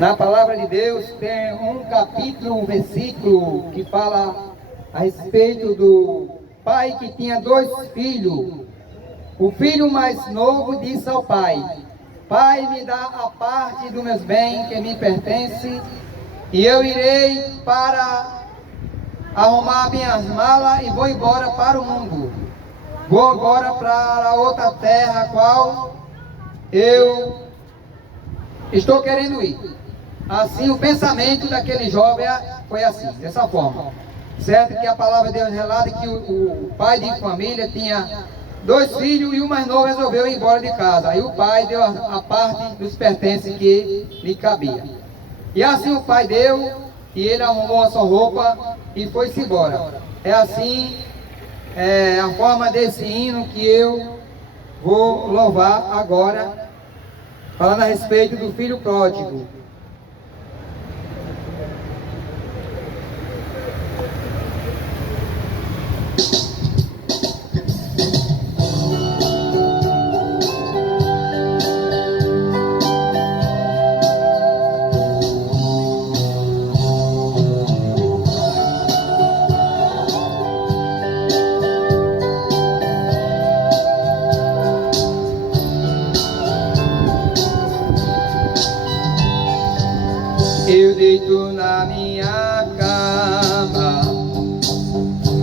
Na palavra de Deus tem um capítulo, um versículo que fala a respeito do pai que tinha 2 filhos. O filho mais novo disse ao pai: Pai, me dá a parte dos meus bens que me pertence, e eu irei para arrumar minhas malas e vou embora para o mundo. Vou agora para outra terra, a qual eu estou querendo ir. Assim, o pensamento daquele jovem foi assim, dessa forma. Certo que a palavra de Deus relata que o pai de família tinha 2 filhos e o mais novo resolveu ir embora de casa. Aí o pai deu a parte dos pertences que lhe cabia. E assim o pai deu, e ele arrumou a sua roupa e foi-se embora. É assim a forma desse hino que eu vou louvar agora, falando a respeito do filho pródigo. Eu deito na minha cama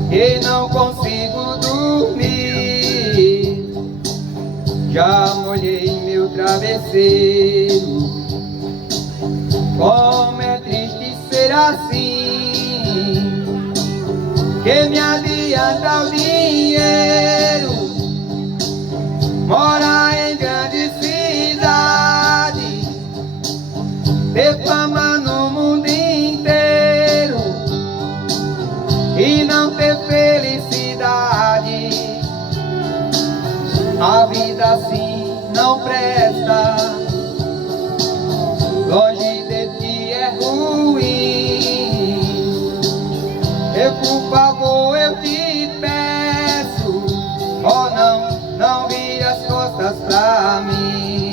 e não consigo dormir. Já molhei meu travesseiro, como é triste ser assim. Que me adianta o dinheiro, mora em grande cidade, ter fama no mundo inteiro e não ter felicidade. A vida assim não presta, longe de ti é ruim. E por favor eu te peço, oh não vire as costas pra mim.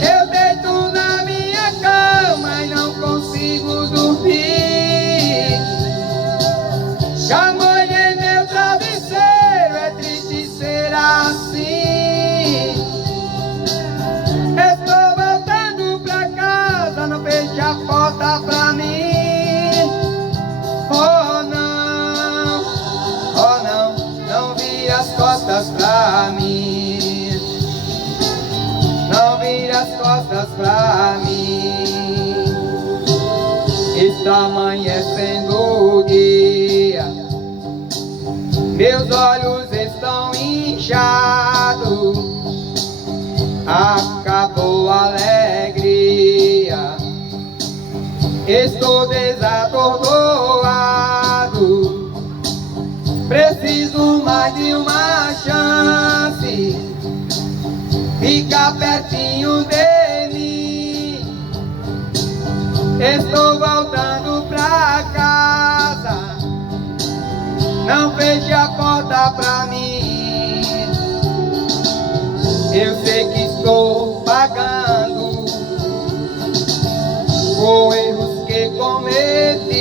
Eu deito na minha cama e não consigo dormir. Já molhei meu travesseiro, é triste ser assim. Estou voltando pra casa, não feche a porta pra mim. Oh não vire as costas pra mim. Não vire as costas pra mim. Está amanhecendo o dia, meus olhos estão inchados, acabou a alegria, estou desatordoado, preciso mais de uma chance, fica pertinho de mim. Estou voltando pra casa, não feche a porta pra mim. Eu sei que estou pagando por erros que cometi,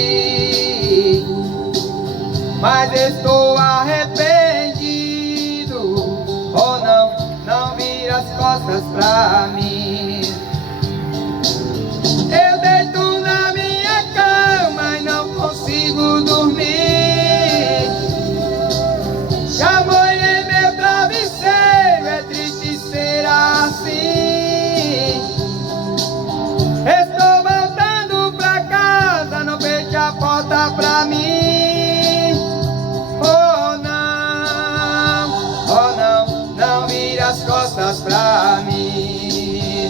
mas estou arrependido. Oh não vire as costas pra mim. Eu deito na minha cama e não consigo dormir. Já molhei meu travesseiro, é triste ser assim. Estou voltando pra casa, não feche a porta pra mim. Oh não vire as costas pra mim.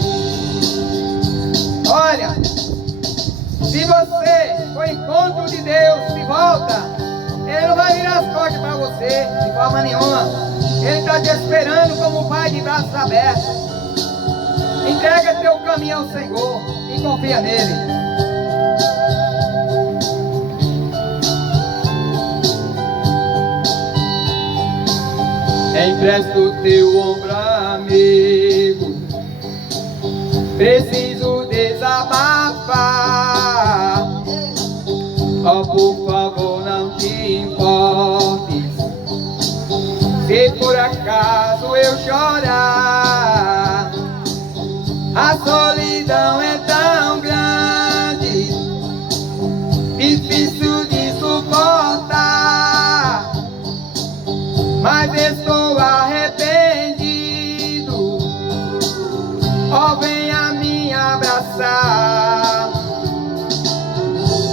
Olha, se você for encontro de Deus, se volta, Ele não vai virar as costas para você de forma nenhuma. Ele está te esperando como um pai de braços abertos. Entrega teu caminho ao Senhor e confia nele. Empresta o teu ombro, amigo, preciso A solidão é tão grande, difícil de suportar, mas estou arrependido. Oh, venha me abraçar.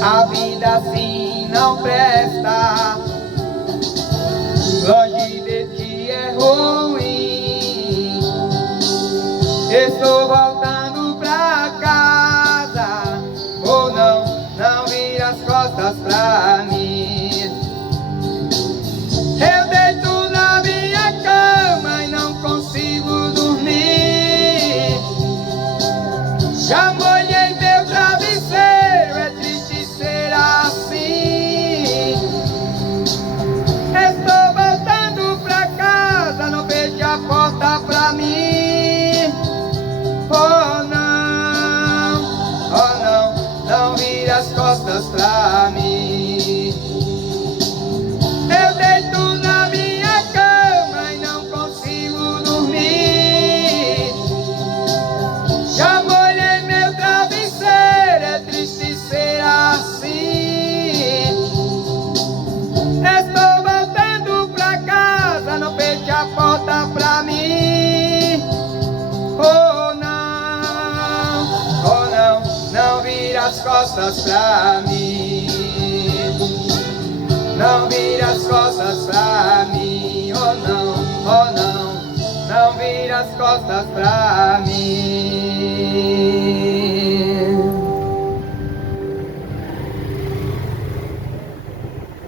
A vida assim não presta, longe de ti é ruim. Estou voltando pra casa, ou não, não vira as costas pra mim. Eu deito na minha cama e não consigo dormir. Já molhei meu travesseiro, é triste ser assim. Estou voltando pra casa, não vejo a porta pra mim. Oh não, não vire as costas pra mim. Eu deito na minha cama e não consigo dormir. Já molhei meu travesseiro, é triste ser assim. Estou voltando pra casa, não feche a porta pra mim. Oh não, não vire as costas pra mim. Não vire as costas pra mim. Oh não, não vire as costas pra mim.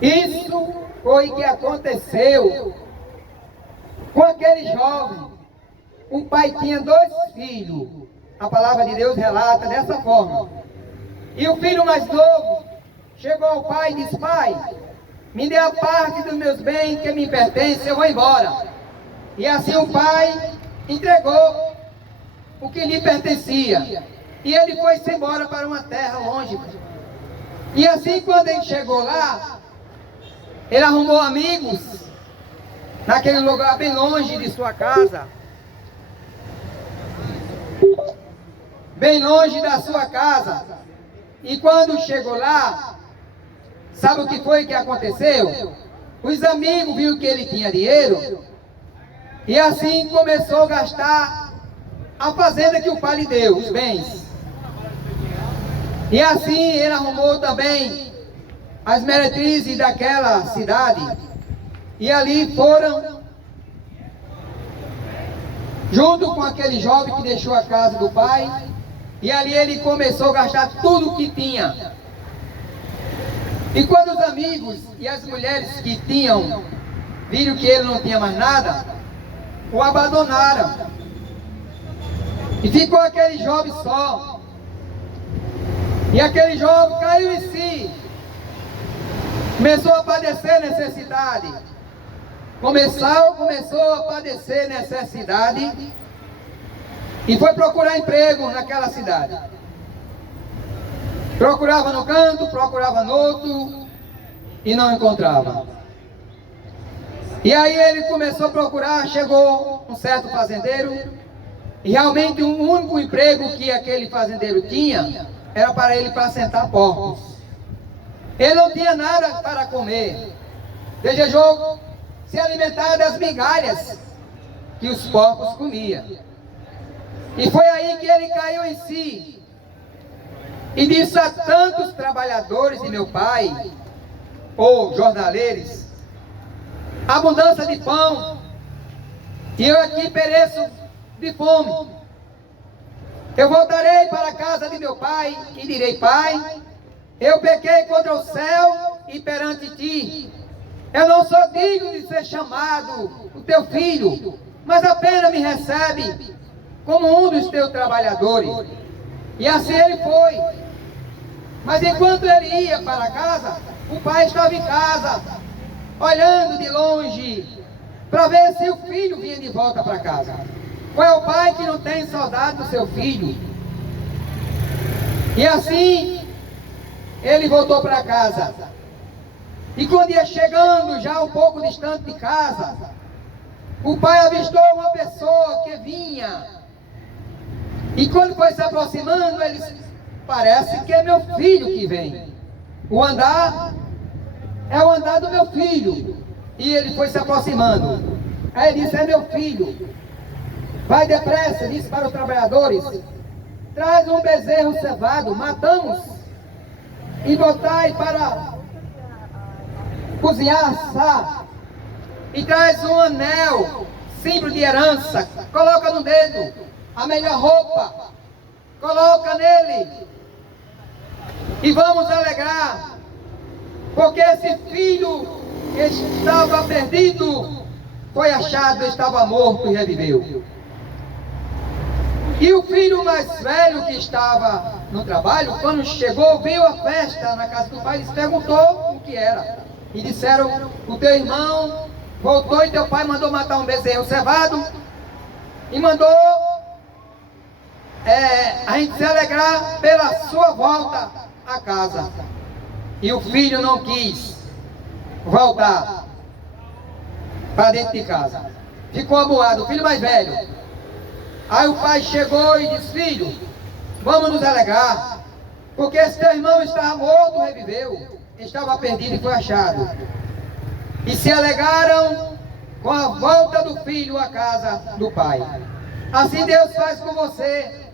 Isso foi o que aconteceu com aquele jovem. Um pai tinha 2 filhos. A palavra de Deus relata dessa forma. E o filho mais novo chegou ao pai e disse: pai, me dê a parte dos meus bens que me pertence, eu vou embora. E assim o pai entregou o que lhe pertencia. E ele foi-se embora para uma terra longe. E assim quando ele chegou lá, ele arrumou amigos naquele lugar bem longe de sua casa, bem longe da sua casa. E quando chegou lá, sabe o que foi que aconteceu? Os amigos viram que ele tinha dinheiro e assim começou a gastar a fazenda que o pai lhe deu, os bens. E assim ele arrumou também as meretrizes daquela cidade. E ali foram, junto com aquele jovem que deixou a casa do pai. E ali ele começou a gastar tudo o que tinha. E quando os amigos e as mulheres que tinham viram que ele não tinha mais nada, o abandonaram. E ficou aquele jovem só. E aquele jovem caiu em si. Começou a padecer necessidade. Começou a padecer necessidade. E foi procurar emprego naquela cidade. Procurava no canto, procurava no outro e não encontrava. E aí ele começou a procurar, chegou um certo fazendeiro. E realmente o único emprego que aquele fazendeiro tinha era para ele apacentar porcos. Ele não tinha nada para comer. Desejou se alimentar das migalhas que os porcos comiam. E foi aí que ele caiu em si. E disse a tantos trabalhadores de meu pai, ou jornaleiros, abundância de pão, e eu aqui pereço de fome. Eu voltarei para a casa de meu pai e direi: pai, eu pequei contra o céu e perante ti. Eu não sou digno de ser chamado o teu filho, mas apenas me recebe como um dos teus trabalhadores. E assim ele foi. Mas enquanto ele ia para casa, o pai estava em casa, olhando de longe, para ver se o filho vinha de volta para casa. Qual é o pai que não tem saudade do seu filho? E assim, ele voltou para casa. E quando ia chegando, já um pouco distante de casa, o pai avistou uma pessoa que vinha E quando foi se aproximando, ele disse: parece que é meu filho que vem. O andar é o andar do meu filho. E ele foi se aproximando. Aí ele disse: é meu filho. Vai depressa, disse para os trabalhadores: traz um bezerro cevado, matamos, e botai para cozinhar, assar. E traz um anel, símbolo de herança, coloca no dedo, a melhor roupa, coloca nele. E vamos alegrar, porque esse filho que estava perdido foi achado, estava morto e reviveu. E o filho mais velho que estava no trabalho, quando chegou, viu a festa na casa do pai, ele perguntou o que era. E disseram: o teu irmão voltou e teu pai mandou matar um bezerro cevado e mandou a gente se alegrar pela sua volta a casa. E o filho não quis voltar para dentro de casa, ficou amuado, o filho mais velho. Aí o pai chegou e disse: filho, vamos nos alegrar, porque esse teu irmão estava morto, reviveu, estava perdido e foi achado. E se alegaram com a volta do filho à casa do pai. Assim Deus faz com você.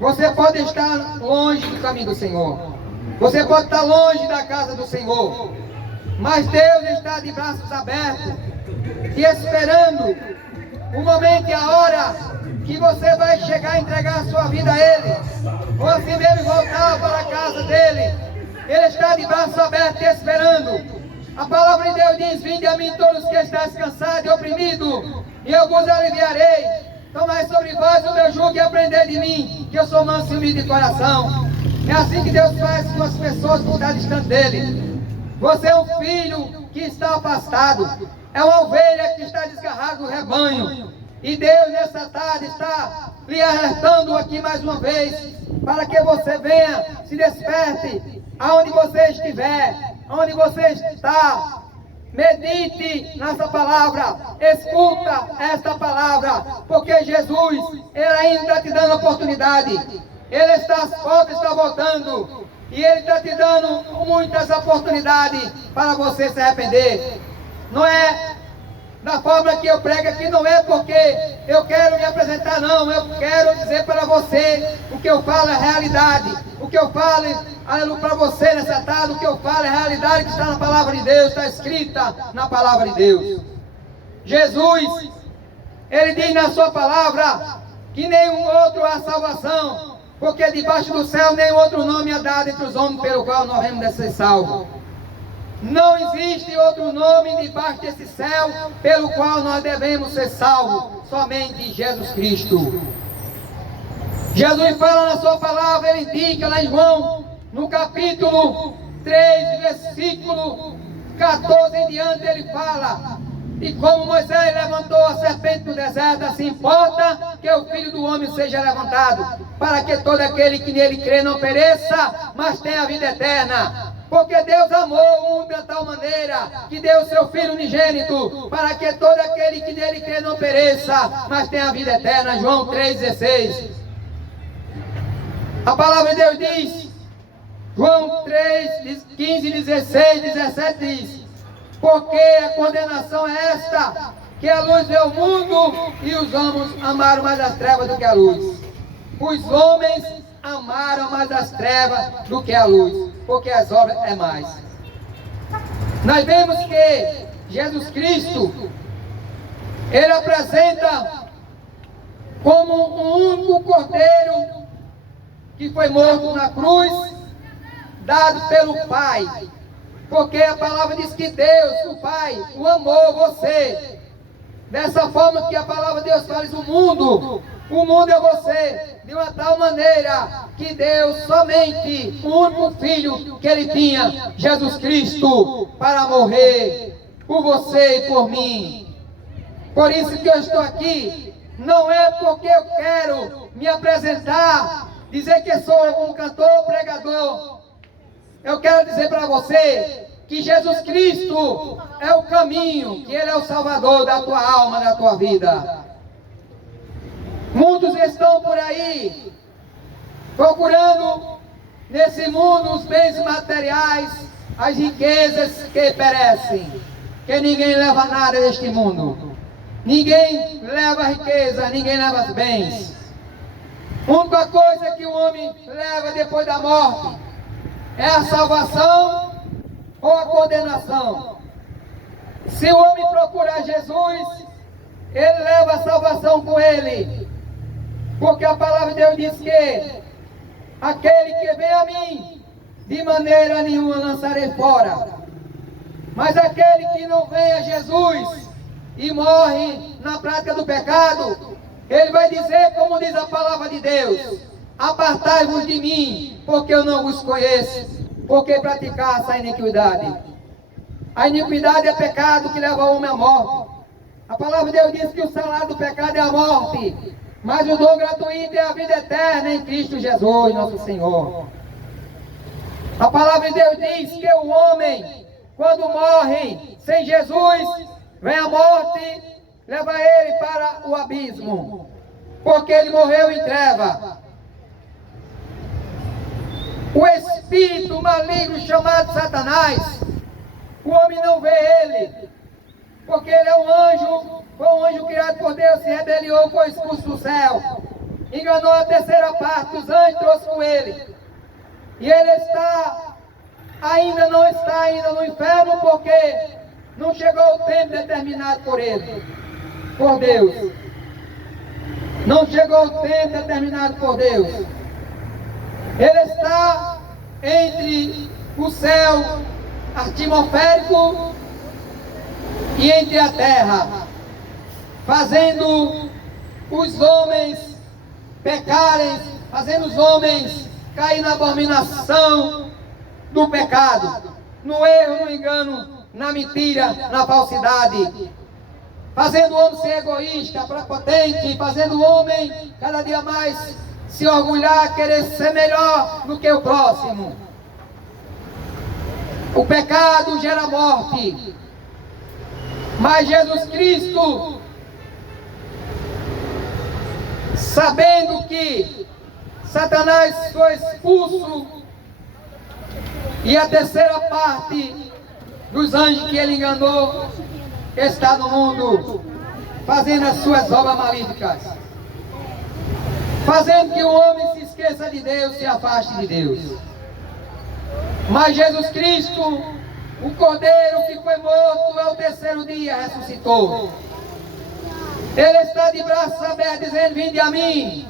Você pode estar longe do caminho do Senhor, você pode estar longe da casa do Senhor, mas Deus está de braços abertos e esperando o momento e a hora que você vai chegar a entregar a sua vida a Ele, ou assim mesmo voltar para a casa dEle. Ele está de braços abertos e esperando. A palavra de Deus diz: vinde a mim todos que estáis cansados e oprimidos, e eu vos aliviarei. Tomai sobre vós o meu jugo e aprendei de mim, que eu sou manso e humilde de coração. É assim que Deus faz com as pessoas que estão distante dEle. Você é um filho que está afastado, é uma ovelha que está desgarrada do rebanho. E Deus nessa tarde está lhe alertando aqui mais uma vez, para que você venha, se desperte, aonde você estiver, onde você está. Medite nessa palavra, escuta esta palavra, porque Jesus, Ele ainda está te dando oportunidade. Ele está às portas, está voltando, e Ele está te dando muitas oportunidades para você se arrepender. Não é da forma que eu prego aqui, não é porque eu quero me apresentar, não. Eu quero dizer para você, o que eu falo é realidade. O que eu falo para você nessa tarde, o que eu falo é realidade que está na palavra de Deus, está escrita na palavra de Deus. Jesus, Ele diz na sua palavra que nenhum outro há salvação, porque debaixo do céu nenhum outro nome é dado entre os homens pelo qual nós devemos ser salvos. Não existe outro nome debaixo desse céu pelo qual nós devemos ser salvos, somente Jesus Cristo. Jesus fala na sua palavra, Ele indica lá em João, no capítulo 3, versículo 14 em diante, Ele fala: e como Moisés levantou a serpente no deserto, assim importa que o Filho do Homem seja levantado, para que todo aquele que nele crê não pereça, mas tenha a vida eterna. Porque Deus amou o mundo de tal maneira que deu o seu Filho unigênito, para que todo aquele que nele crê não pereça, mas tenha a vida eterna. João 3,16. A palavra de Deus diz, João 3, 15, 16, 17 diz: porque a condenação é esta, que a luz veio ao mundo, e os homens amaram mais as trevas do que a luz. Os homens amaram mais as trevas do que a luz, porque as obras é mais. Nós vemos que Jesus Cristo, Ele apresenta como um único cordeiro que foi morto na cruz, dado pelo Pai, porque a palavra diz que Deus, o Pai, o amou você, dessa forma que a palavra de Deus faz o mundo é você, de uma tal maneira que Deus somente o único Filho que Ele tinha, Jesus Cristo, para morrer por você e por mim. Por isso que eu estou aqui, não é porque eu quero me apresentar, dizer que sou um cantor, pregador. Eu quero dizer para você que Jesus Cristo é o caminho, que Ele é o Salvador da tua alma, da tua vida. Muitos estão por aí procurando nesse mundo os bens materiais, as riquezas que perecem, que ninguém leva nada deste mundo. Ninguém leva riqueza, ninguém leva os bens. A única coisa que o homem leva depois da morte é a salvação ou a condenação. Se o homem procurar Jesus, ele leva a salvação com ele, porque a palavra de Deus diz que aquele que vem a mim, de maneira nenhuma lançarei fora. Mas aquele que não vem a Jesus e morre na prática do pecado, ele vai dizer, como diz a palavra de Deus: apartai-vos de mim, porque eu não vos conheço, porque praticaste a iniquidade. A iniquidade é pecado que leva o homem à morte. A palavra de Deus diz que o salário do pecado é a morte, mas o dom gratuito é a vida eterna em Cristo Jesus, nosso Senhor. A palavra de Deus diz que o homem, quando morre sem Jesus, vem a morte, leva ele para o abismo, porque ele morreu em treva. O espírito maligno chamado Satanás, o homem não vê ele, porque ele é um anjo, foi um anjo criado por Deus, se rebeliou, foi expulso do céu, enganou a terceira parte dos anjos, trouxe com ele, e ele não está ainda no inferno, porque não chegou o tempo determinado por ele, por Deus. Não chegou o tempo determinado por Deus. Ele está entre o céu atmosférico e entre a terra, fazendo os homens pecarem, fazendo os homens cair na abominação do pecado, no erro, no engano, na mentira, na falsidade, fazendo o homem ser egoísta, prepotente, fazendo o homem cada dia mais se orgulhar, querer ser melhor do que o próximo. O pecado gera morte, mas Jesus Cristo, sabendo que Satanás foi expulso e a terceira parte dos anjos que ele enganou está no mundo, fazendo as suas obras malíficas, fazendo que o homem se esqueça de Deus, se afaste de Deus. Mas Jesus Cristo, o Cordeiro que foi morto, ao terceiro dia ressuscitou. Ele está de braços abertos dizendo: vinde a mim,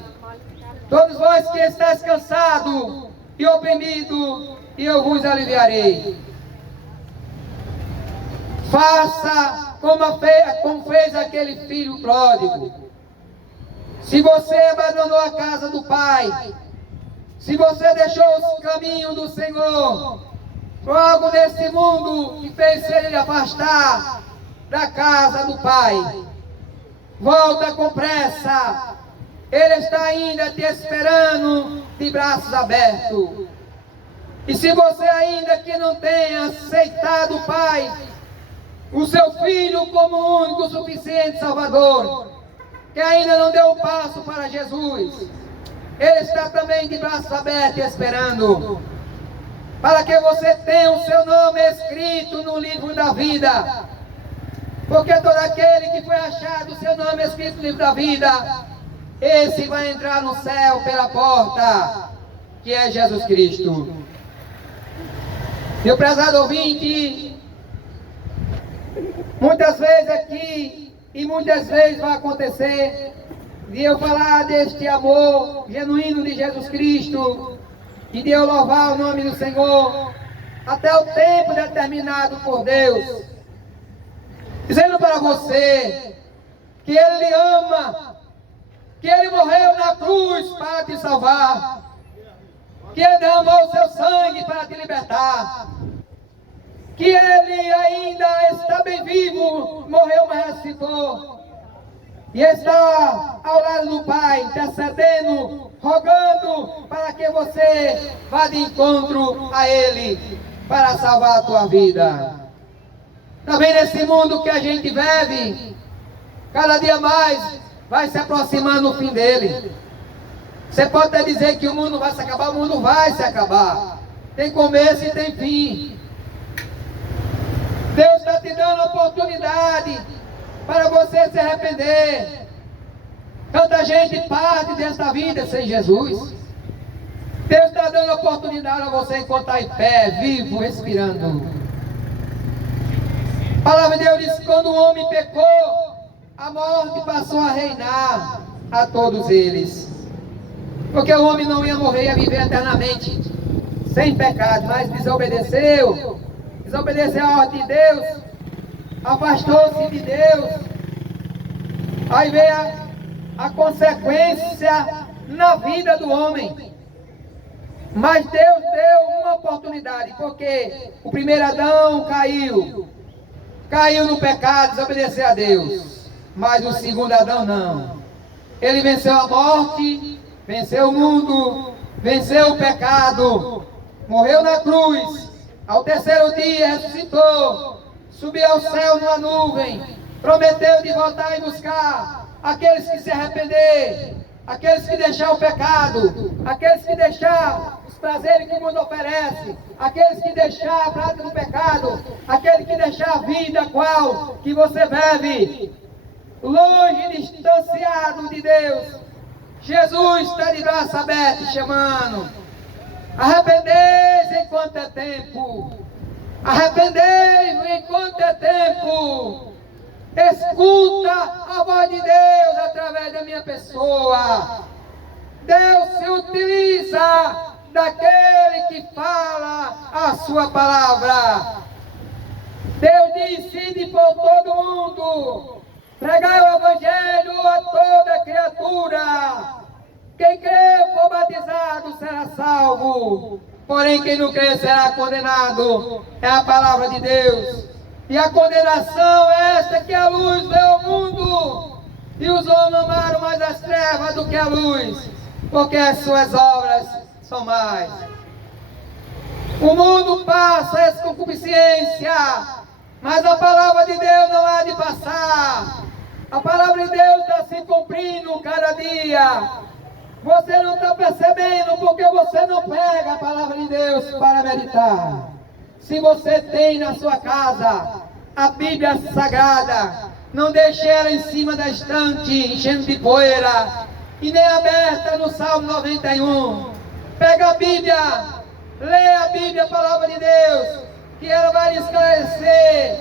todos vós que estáis cansados e oprimidos, e eu vos aliviarei. Faça como fez aquele filho pródigo. Se você abandonou a casa do Pai, se você deixou os caminhos do Senhor, foi algo nesse mundo que fez ele afastar da casa do Pai, volta com pressa. Ele está ainda te esperando de braços abertos. E se você ainda que não tenha aceitado o Pai, o seu Filho como único, suficiente Salvador, que ainda não deu o passo para Jesus, Ele está também de braços abertos esperando, para que você tenha o seu nome escrito no livro da vida. Porque todo aquele que foi achado o seu nome escrito no livro da vida, esse vai entrar no céu pela porta, que é Jesus Cristo. Meu prezado ouvinte, muitas vezes aqui, e muitas vezes vai acontecer, de eu falar deste amor genuíno de Jesus Cristo, e de eu louvar o nome do Senhor, até o tempo determinado por Deus, dizendo para você, que Ele lhe ama, que Ele morreu na cruz para te salvar, que Ele derramou o seu sangue para te libertar, que Ele ainda está bem vivo, morreu, mas ressuscitou, e está ao lado do Pai, intercedendo, rogando para que você vá de encontro a Ele, para salvar a tua vida. Também nesse mundo que a gente vive, cada dia mais vai se aproximando o fim dele. Você pode até dizer que o mundo vai se acabar, o mundo vai se acabar. Tem começo e tem fim. Deus está te dando oportunidade para você se arrepender. Tanta gente parte desta vida sem Jesus. Deus está dando oportunidade a você enquanto está em pé, vivo, respirando. A palavra de Deus diz que quando o homem pecou, a morte passou a reinar a todos eles. Porque o homem não ia morrer, ia viver eternamente, sem pecado, mas desobedeceu a ordem de Deus, afastou-se de Deus. Aí veio a consequência na vida do homem. Mas Deus deu uma oportunidade, porque o primeiro Adão caiu no pecado, desobedeceu a Deus. Mas o segundo Adão não. Ele venceu a morte, venceu o mundo, venceu o pecado, morreu na cruz. Ao terceiro dia ressuscitou, subiu ao céu numa nuvem, prometeu de voltar e buscar aqueles que se arrepender, aqueles que deixar o pecado, aqueles que deixar os prazeres que o mundo oferece, aqueles que deixar a prática do pecado, aquele que deixar a vida qual que você vive, longe, distanciado de Deus. Jesus está de braço aberto chamando. Arrependei-vos enquanto é tempo. Arrependei-vos enquanto é tempo. Escuta a voz de Deus através da minha pessoa. Deus se utiliza daquele que fala a sua palavra. Deus diz: ide por todo mundo, pregai o evangelho a toda criatura. Quem crê e for batizado será salvo, porém quem não crê será condenado. É a palavra de Deus. E a condenação é esta, que a luz veio ao mundo, e os homens amaram mais as trevas do que a luz, porque as suas obras são mais. O mundo passa essa concupiscência, mas a palavra de Deus não há de passar. A palavra de Deus está se cumprindo cada dia. Você não está percebendo porque você não pega a palavra de Deus para meditar. Se você tem na sua casa a Bíblia Sagrada, não deixe ela em cima da estante, enchendo de poeira, e nem aberta no Salmo 91. Pega a Bíblia, lê a Bíblia, a palavra de Deus, que ela vai lhe esclarecer,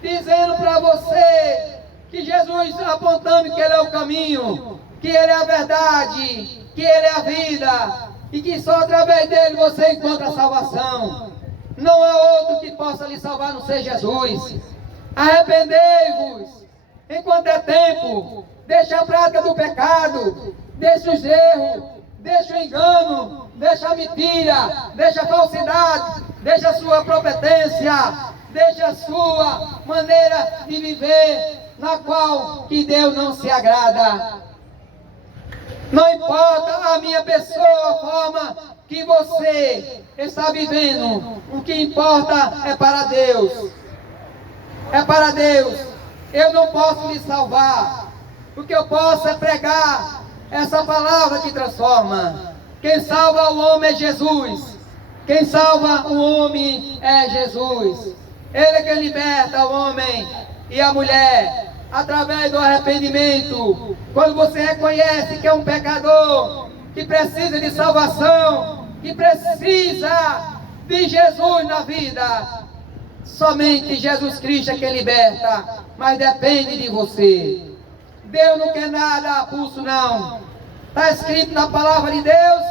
dizendo para você que Jesus está apontando que Ele é o caminho, que Ele é a verdade, que Ele é a vida, e que só através dele você encontra a salvação. Não há outro que possa lhe salvar, não ser Jesus. Arrependei-vos enquanto é tempo. Deixa a prática do pecado, deixa os erros, deixa o engano, deixa a mentira, deixa a falsidade, deixa a sua propetência, deixa a sua maneira de viver, na qual que Deus não se agrada. Não importa a minha pessoa, a forma que você está vivendo, o que importa é para Deus. É para Deus. Eu não posso lhe salvar. O que eu posso é pregar essa palavra que transforma. Quem salva o homem é Jesus. Quem salva o homem é Jesus. Ele é quem liberta o homem e a mulher através do arrependimento. Quando você reconhece que é um pecador, que precisa de salvação, que precisa de Jesus na vida, somente Jesus Cristo é quem liberta, mas depende de você. Deus não quer nada a pulso, não. Está escrito na palavra de Deus,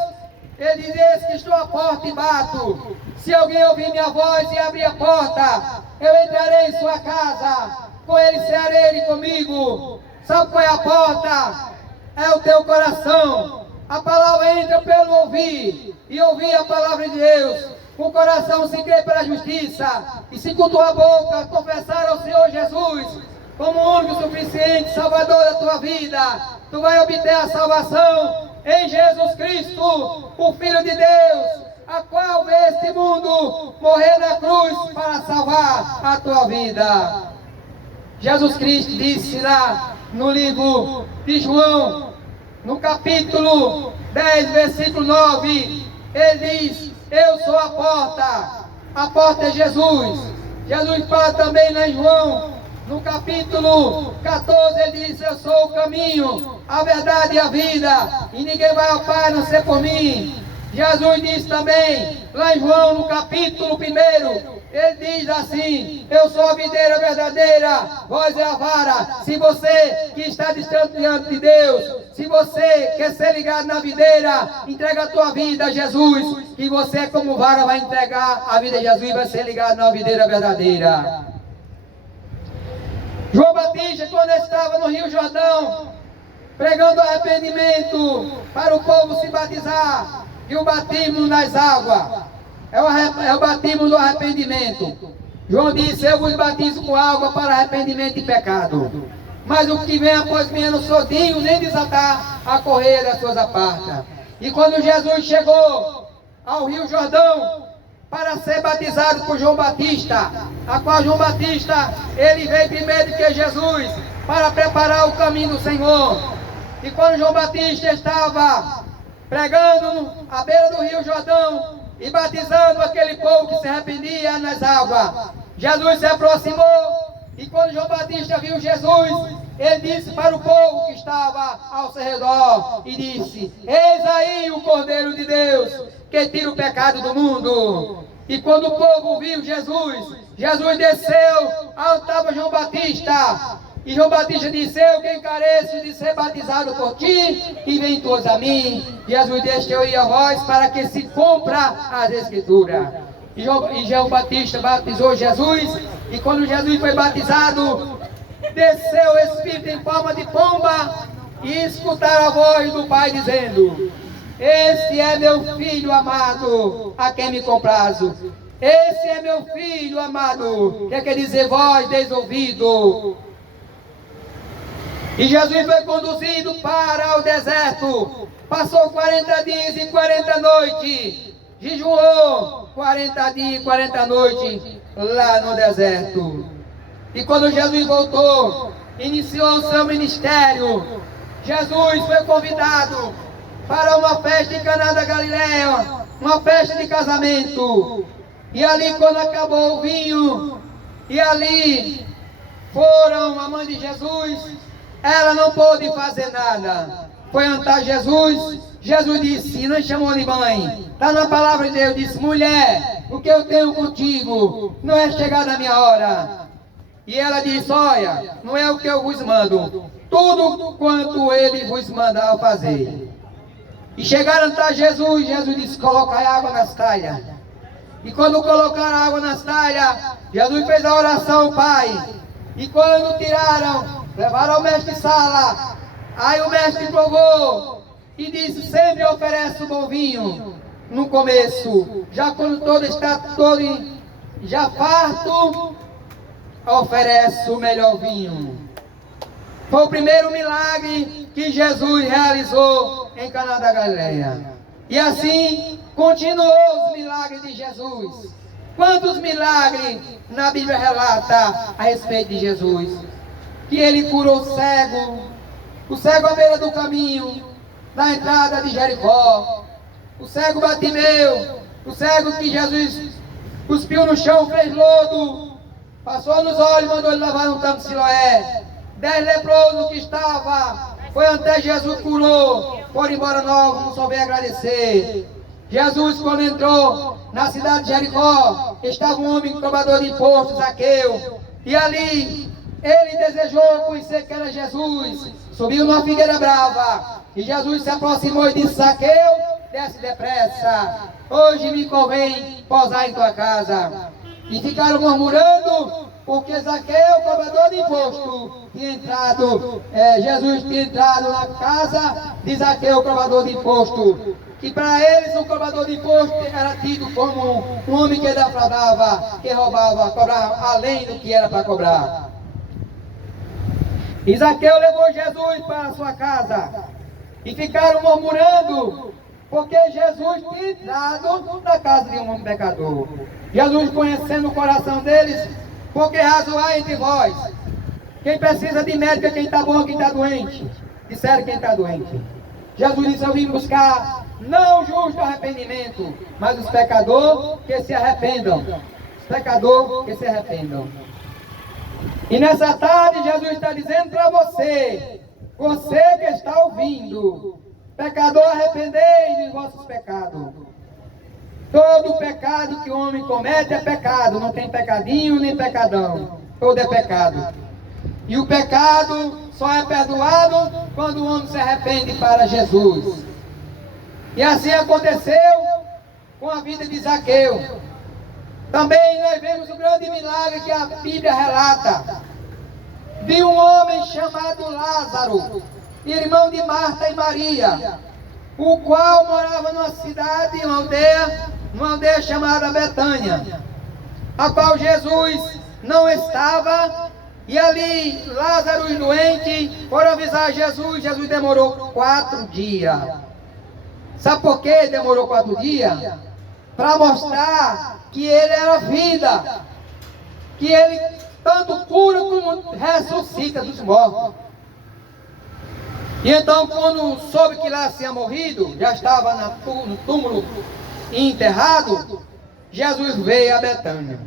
Ele diz: eis que estou à porta e bato. Se alguém ouvir minha voz e abrir a porta, eu entrarei em sua casa, com ele cearei, ele comigo. Sabe qual é a porta? É o teu coração. A palavra entra pelo ouvir, e ouvir a palavra de Deus. O coração se crê pela justiça, e se com tua boca confessar ao Senhor Jesus como o único suficiente Salvador da tua vida, tu vai obter a salvação em Jesus Cristo, o Filho de Deus, a qual veio este mundo morrer na cruz para salvar a tua vida. Jesus Cristo disse lá no livro de João, no capítulo 10, versículo 9, ele diz: eu sou a porta é Jesus. Jesus fala também lá em João, no capítulo 14, ele diz: eu sou o caminho, a verdade e a vida, e ninguém vai ao Pai a não ser por mim. Jesus diz também, lá em João, no capítulo 1, ele diz assim: eu sou a videira verdadeira, vós é a vara. Se você que está distante diante de Deus, se você quer ser ligado na videira, entrega a tua vida a Jesus, que você como vara vai entregar a vida a Jesus e vai ser ligado na videira verdadeira. João Batista, quando estava no Rio Jordão, pregando arrependimento para o povo se batizar, e o batismo nas águas é o batismo do arrependimento. João disse: eu vos batizo com água para arrependimento de pecado, mas o que vem após mim eu não sou digno nem desatar a correia das suas apartas. E quando Jesus chegou ao Rio Jordão para ser batizado por João Batista, a qual João Batista, ele veio primeiro que Jesus para preparar o caminho do Senhor. E quando João Batista estava pregando à beira do Rio Jordão e batizando aquele povo que se arrependia nas águas, Jesus se aproximou, e quando João Batista viu Jesus, ele disse para o povo que estava ao seu redor, e disse: eis aí o Cordeiro de Deus, que tira o pecado do mundo. E quando o povo viu Jesus, Jesus desceu aonde estava João Batista, e João Batista disse: eu que encareço de ser batizado por ti, e vem todos a mim. Jesus disse: eu ia a vós para que se cumpra as Escrituras. E João Batista batizou Jesus, e quando Jesus foi batizado, desceu o Espírito em forma de pomba, e escutaram a voz do Pai dizendo: este é meu filho amado, a quem me comprazo. Esse é meu filho amado, que quer dizer voz desouvido. E Jesus foi conduzido para o deserto, passou 40 dias e 40 noites, jejuou 40 dias e 40 noites lá no deserto. E quando Jesus voltou, iniciou o seu ministério, Jesus foi convidado para uma festa em Caná da Galileia, uma festa de casamento. E ali, quando acabou o vinho, e ali foram a mãe de Jesus, ela não pôde fazer nada. Foi andar Jesus. Jesus disse, não chamou de mãe, está na palavra de Deus, disse: mulher, o que eu tenho contigo não é chegada a minha hora. E ela disse: olha, não é o que eu vos mando, tudo quanto ele vos mandar fazer. E chegaram a Jesus, Jesus disse: colocai água nas talhas. E quando colocaram água nas talhas, Jesus fez a oração ao Pai. E quando tiraram, levaram ao mestre de sala. Aí o mestre provou e disse: sempre oferece o bom vinho no começo. Já quando todo está já farto, oferece o melhor vinho. Foi o primeiro milagre que Jesus realizou em Caná da Galileia. E assim continuou os milagres de Jesus. Quantos milagres na Bíblia relata a respeito de Jesus? Que ele curou o cego à beira do caminho, na entrada de Jericó, o cego Bartimeu, o cego que Jesus cuspiu no chão, fez lodo, passou nos olhos, mandou ele lavar no tanque de Siloé. 10 leprosos que estava, foi até Jesus, curou, foram embora novos, só veio agradecer. Jesus, quando entrou na cidade de Jericó, estava um homem cobrador de impostos, Zaqueu, e ali ele desejou conhecer que era Jesus, subiu numa figueira brava, e Jesus se aproximou e disse: Zaqueu, desce depressa, hoje me convém posar em tua casa. E ficaram murmurando, porque Zaqueu, cobrador de imposto, tinha entrado, Jesus tinha entrado na casa de Zaqueu, cobrador de imposto. Que para eles o cobrador de imposto era tido como um homem que defraudava, que roubava, cobrava além do que era para cobrar. E Zaqueu levou Jesus para a sua casa, e ficaram murmurando, porque Jesus tinha entrado na casa de um homem pecador. Jesus, conhecendo o coração deles: porque razoar entre vós, Quem precisa de médico é quem está bom ou quem está doente. Disseram quem está doente. Jesus disse: eu vim buscar não o justo arrependimento, mas os pecadores que se arrependam. Os pecadores que se arrependam. E nessa tarde Jesus está dizendo para você, você que está ouvindo: pecador, arrependei dos vossos pecados. Todo pecado que o homem comete é pecado, não tem pecadinho nem pecadão. Todo é pecado. E o pecado só é perdoado quando o homem se arrepende para Jesus. E assim aconteceu com a vida de Zaqueu. Também nós vemos o grande milagre que a Bíblia relata, de um homem chamado Lázaro, irmão de Marta e Maria, o qual morava numa cidade, numa aldeia chamada Betânia, a qual Jesus não estava. E ali Lázaro, os doentes, foram avisar Jesus. Jesus demorou 4 dias. Sabe por que demorou 4 dias? Para mostrar que ele era vida, que ele tanto cura como ressuscita dos mortos. E então, quando soube que Lázaro tinha morrido, já estava no túmulo enterrado, Jesus veio a Betânia.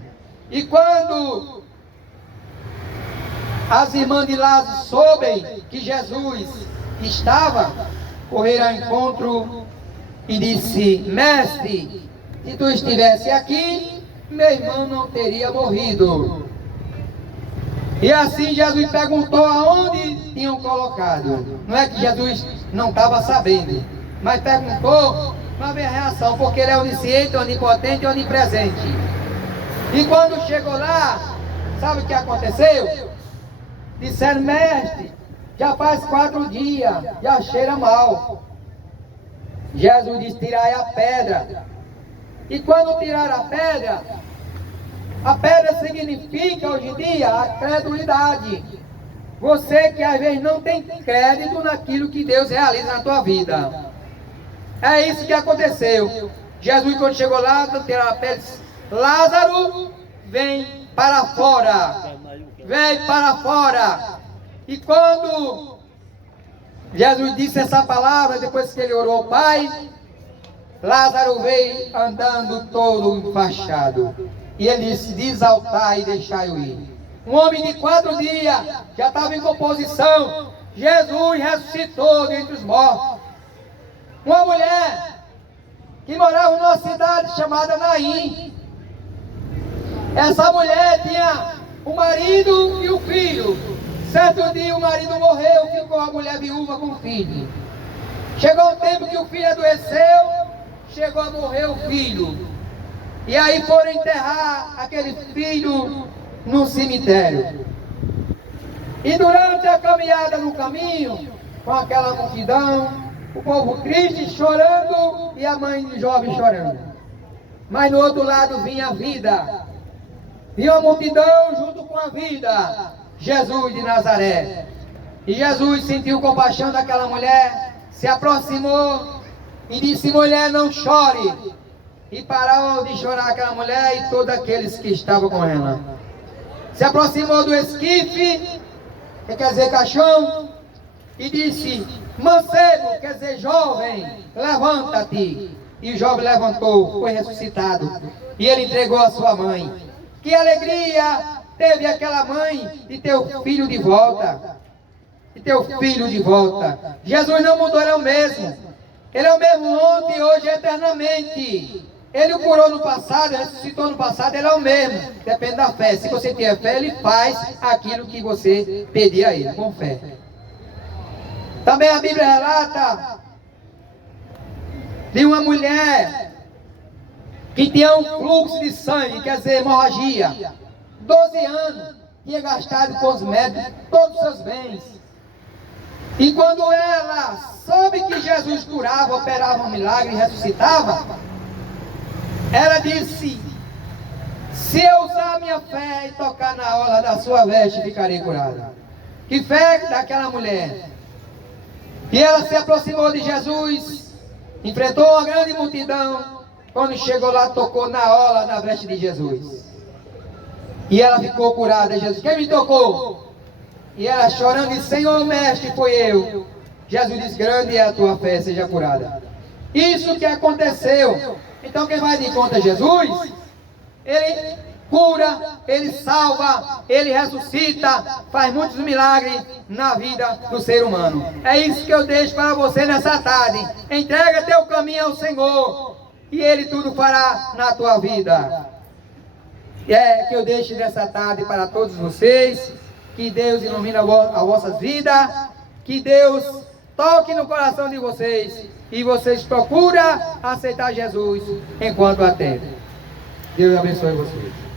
E quando as irmãs de Lázaro soubem que Jesus estava, correram ao encontro e disse: mestre, se tu estivesse aqui, meu irmão não teria morrido. E assim Jesus perguntou aonde tinham colocado. Não é que Jesus não estava sabendo, mas perguntou para ver a reação, porque ele é onisciente, onipotente e onipresente. E quando chegou lá, sabe o que aconteceu? Disseram: mestre, já faz 4 dias, já cheira mal. Jesus disse: tirai a pedra. E quando tiraram a pedra significa hoje em dia a credulidade. Você que às vezes não tem crédito naquilo que Deus realiza na tua vida. É isso que aconteceu. Jesus, quando chegou lá, tiraram a pedra, disse: Lázaro, vem para fora. Vem para fora. E quando Jesus disse essa palavra, depois que ele orou ao Pai, Lázaro veio andando todo enfaixado. E ele disse: desaltai e deixai-o ir. Um homem de 4 dias, já estava em composição. Jesus ressuscitou dentre os mortos. Uma mulher que morava numa cidade chamada Naim. Essa mulher tinha o marido e o filho. Certo dia o marido morreu, ficou a mulher viúva com o filho. Chegou o tempo que o filho adoeceu, chegou a morrer o filho. E aí foram enterrar aquele filho no cemitério. E durante a caminhada no caminho, com aquela multidão, o povo triste chorando e a mãe do jovem chorando. Mas no outro lado vinha a vida. Vinha a multidão junto com a vida. Jesus de Nazaré. E Jesus sentiu compaixão daquela mulher, se aproximou e disse: mulher, não chore. E parou de chorar aquela mulher e todos aqueles que estavam com ela. Se aproximou do esquife, que quer dizer caixão, e disse: mancebo, quer dizer jovem, levanta-te. E o jovem levantou, foi ressuscitado, e ele entregou a sua mãe. Que alegria teve aquela mãe de ter o filho de volta. De ter o filho de volta. Jesus não mudou, ele é o mesmo. Ele é o mesmo ontem, hoje, eternamente. Ele o curou no passado, ressuscitou no passado, ele é o mesmo. Depende da fé. Se você tiver fé, ele faz aquilo que você pedir a ele, com fé. Também a Bíblia relata de uma mulher que tinha um fluxo de sangue, quer dizer, hemorragia. 12 anos, tinha gastado com os médicos todos os seus bens. E quando ela soube que Jesus curava, operava um milagre e ressuscitava, ela disse: se eu usar a minha fé e tocar na orla da sua veste, ficarei curada. Que fé daquela mulher! E ela se aproximou de Jesus, enfrentou uma grande multidão. Quando chegou lá, tocou na orla da veste de Jesus. E ela ficou curada. Jesus: quem me tocou? E ela chorando disse: Senhor, mestre, foi eu. Jesus disse: grande é a tua fé, seja curada. Isso que aconteceu. Então quem vai de conta é Jesus. Ele cura, Ele salva, Ele ressuscita, faz muitos milagres na vida do ser humano. É isso que eu deixo para você nessa tarde. Entrega teu caminho ao Senhor e Ele tudo fará na tua vida. E é que eu deixo nessa tarde para todos vocês. Que Deus ilumine as vossas vidas. Que Deus toque no coração de vocês. E vocês procuram aceitar Jesus enquanto há tempo. Deus abençoe vocês.